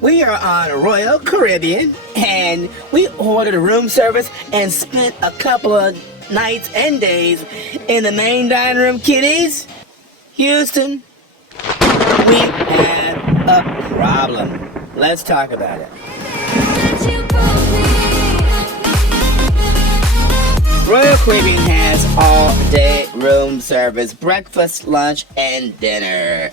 We are on Royal Caribbean, and we ordered a room service and spent a couple of nights and days in the main dining room, kiddies. Houston, we have a problem. Let's talk about it. Royal Caribbean has all-day room service, breakfast, lunch, and dinner.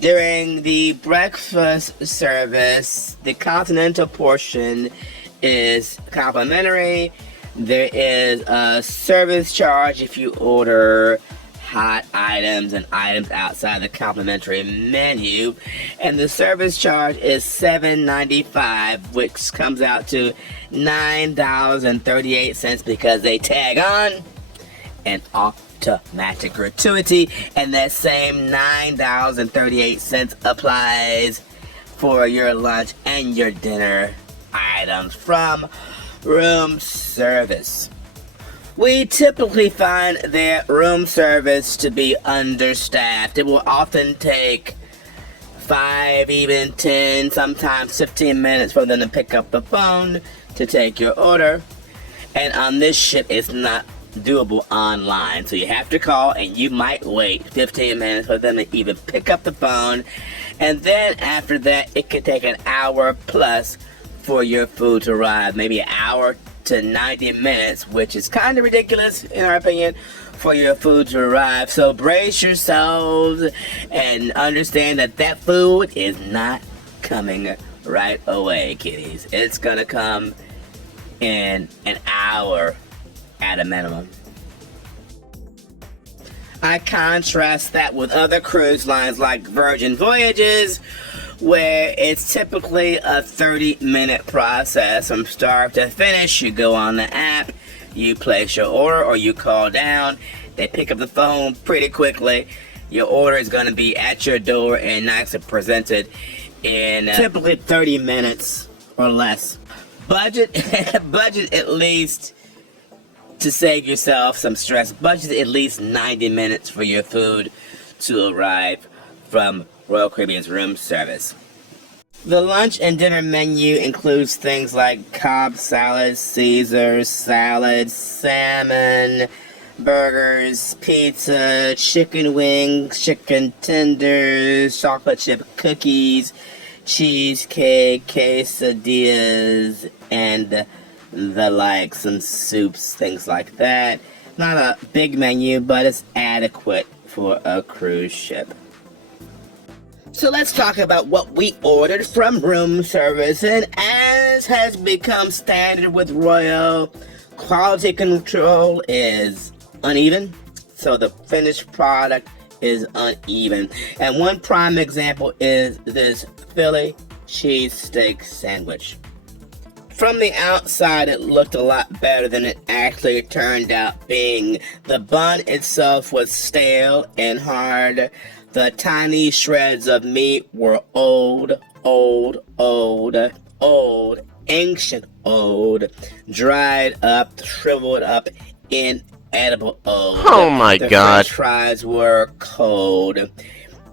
During the breakfast service, the continental portion is complimentary. There is a service charge if you order hot items and items outside the complimentary menu. And the service charge is $7.95, which comes out to $9.38 because they tag on an automatic gratuity, and that same $9.38 applies for your lunch and your dinner items from room service. We typically find their room service to be understaffed. It will often take 5, even 10, sometimes 15 minutes for them to pick up the phone to take your order. And on this ship, it's not doable online, so you have to call, and you might wait 15 minutes for them to even pick up the phone, and then after that it could take an hour plus for your food to arrive, maybe an hour to 90 minutes, which is kind of ridiculous in our opinion, for your food to arrive. So brace yourselves and understand that that food is not coming right away, kiddies. It's gonna come in an hour at a minimum. I contrast that with other cruise lines like Virgin Voyages, where it's typically a 30-minute process from start to finish. You go on the app, you place your order, or you call down. They pick up the phone pretty quickly. Your order is going to be at your door and nicely presented in typically 30 minutes or less. Budget at least, to save yourself some stress, budget at least 90 minutes for your food to arrive from Royal Caribbean's room service. The lunch and dinner menu includes things like Cobb salad, Caesar salad, salmon, burgers, pizza, chicken wings, chicken tenders, chocolate chip cookies, cheesecake, quesadillas, and the like, some soups, things like that. Not a big menu, but it's adequate for a cruise ship. So let's talk about what we ordered from room service, and as has become standard with Royal, quality control is uneven, so the finished product is uneven. And one prime example is this Philly cheesesteak sandwich. From the outside, it looked a lot better than it actually turned out being. The bun itself was stale and hard. The tiny shreds of meat were old, ancient old, dried up, shriveled up, inedible old. Oh my God. The French fries were cold.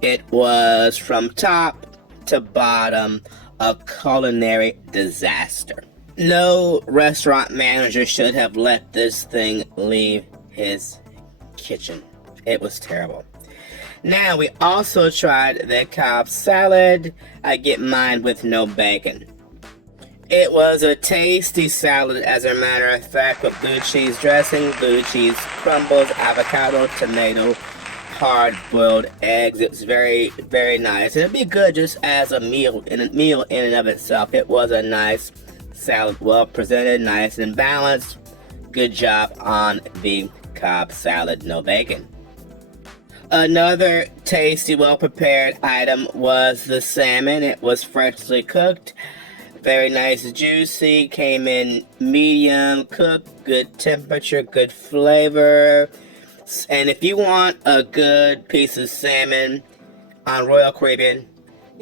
It was from top to bottom a culinary disaster. No restaurant manager should have let this thing leave his kitchen. It was terrible. Now, we also tried the Cobb salad. I get mine with no bacon. It was a tasty salad, as a matter of fact, with blue cheese dressing, blue cheese crumbles, avocado, tomato, hard-boiled eggs. It's very, very nice. And it'd be good just as a meal in and of itself. It was a nice salad, well presented, nice and balanced. Good job on the Cobb salad, no bacon. Another tasty, well-prepared item was the salmon. It was freshly cooked, very nice, juicy, came in medium cooked, good temperature, good flavor. And if you want a good piece of salmon on Royal Caribbean,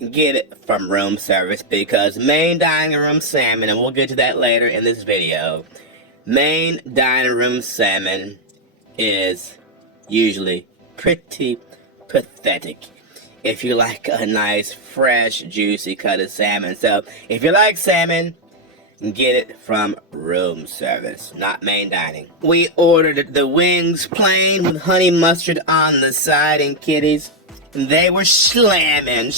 get it from room service, because main dining room salmon, and we'll get to that later in this video, main dining room salmon is usually pretty pathetic. if you like a nice, fresh, juicy cut of salmon. So if you like salmon, get it from room service, not main dining. We ordered the wings plain with honey mustard on the side, and kitties, they were slamming.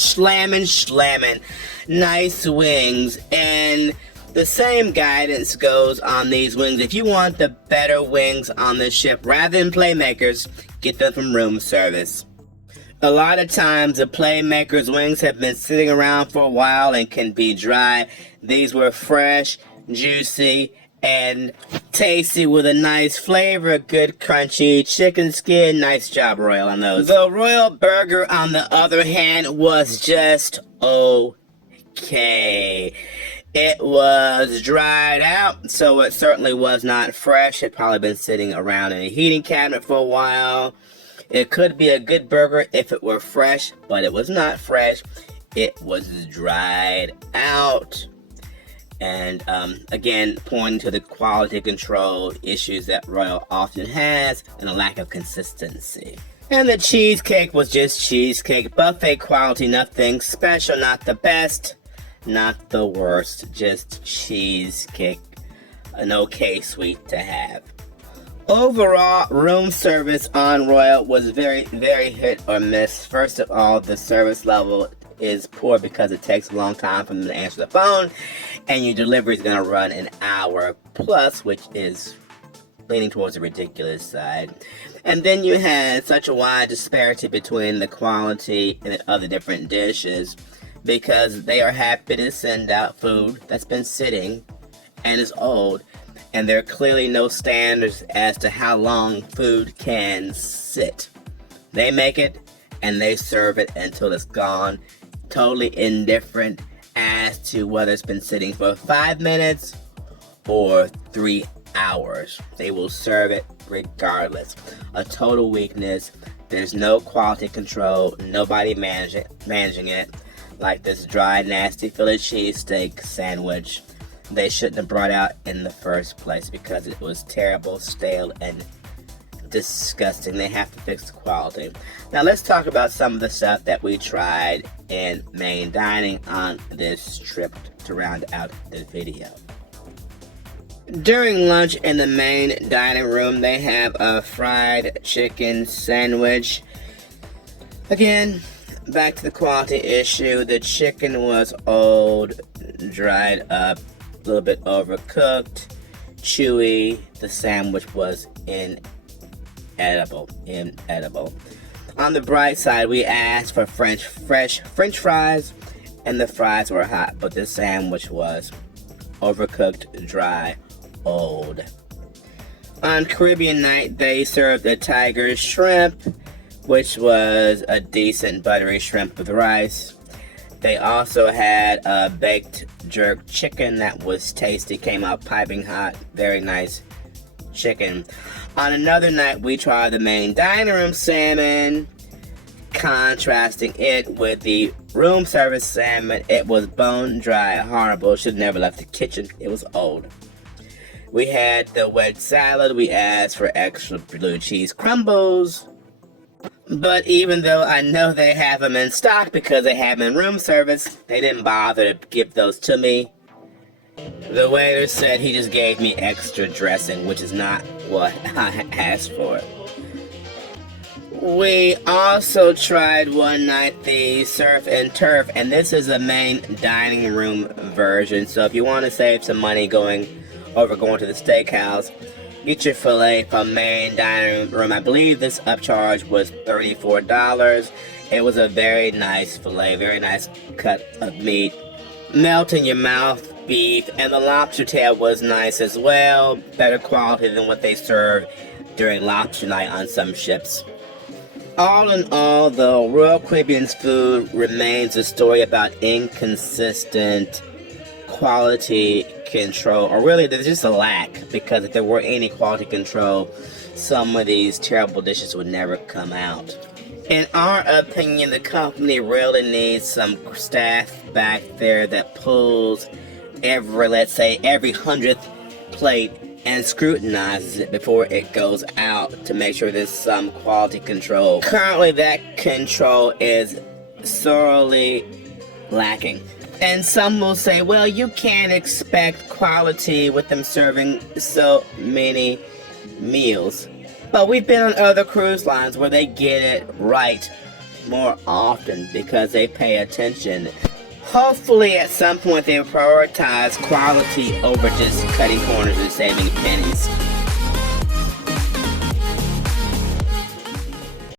Nice wings. And the same guidance goes on these wings. If you want the better wings on the ship, rather than Playmakers, get them from room service. A lot of times the Playmakers wings have been sitting around for a while and can be dry. These were fresh, juicy, and tasty with a nice flavor, good crunchy chicken skin. Nice job, Royal, on those. The Royal Burger, on the other hand, was just okay. It was dried out, so it certainly was not fresh. It probably been sitting around in a heating cabinet for a while. It could be a good burger if it were fresh, but it was not fresh. It was dried out. And again, pointing to the quality control issues that Royal often has and a lack of consistency. And the cheesecake was just cheesecake, buffet quality, nothing special, not the best, not the worst, just cheesecake, an okay sweet to have. Overall, room service on Royal was very, very hit or miss. First of all, the service level is poor because it takes a long time for them to answer the phone, and your delivery is going to run an hour plus, which is leaning towards the ridiculous side. And then you had such a wide disparity between the quality and the other different dishes, because they are happy to send out food that's been sitting and is old, and there are clearly no standards as to how long food can sit. They make it and they serve it until it's gone, totally indifferent as to whether it's been sitting for 5 minutes or 3 hours. They will serve it regardless. A total weakness. There's no quality control, nobody managing it. Like this dry, nasty Philly cheesesteak sandwich, they shouldn't have brought out in the first place because it was terrible, stale, and disgusting. They have to fix the quality. Now let's talk about some of the stuff that we tried in main dining on this trip to round out the video. During lunch in the main dining room, they have a fried chicken sandwich. Again, back to the quality issue. The chicken was old, dried up, a little bit overcooked, chewy. The sandwich was inedible. On the bright side, we asked for fresh French fries, and the fries were hot, but the sandwich was overcooked, dry, old. On Caribbean night, they served a tiger shrimp, which was a decent buttery shrimp with rice. They also had a baked jerk chicken that was tasty, came out piping hot, very nice chicken. On another night, we tried the main dining room salmon, contrasting it with the room service salmon. It was bone dry, horrible, should have never left the kitchen, it was old. We had the wedge salad. We asked for extra blue cheese crumbles. But even though I know they have them in stock because they have them in room service, they didn't bother to give those to me. The waiter said he just gave me extra dressing, which is not what I asked for. We also tried one night the surf and turf, and this is a main dining room version. So if you want to save some money going to the steakhouse, get your filet from main dining room. I believe this upcharge was $34. It was a very nice filet, very nice cut of meat. Melt in your mouth beef, and the lobster tail was nice as well. Better quality than what they serve during lobster night on some ships. All in all, though, Royal Caribbean's food remains a story about inconsistent quality control, or really there's just a lack, because if there were any quality control, some of these terrible dishes would never come out. In our opinion, the company really needs some staff back there that pulls every 100th plate and scrutinizes it before it goes out to make sure there's some quality control. Currently, that control is sorely lacking. And some will say, well, you can't expect quality with them serving so many meals. But we've been on other cruise lines where they get it right more often because they pay attention. Hopefully at some point they prioritize quality over just cutting corners and saving pennies.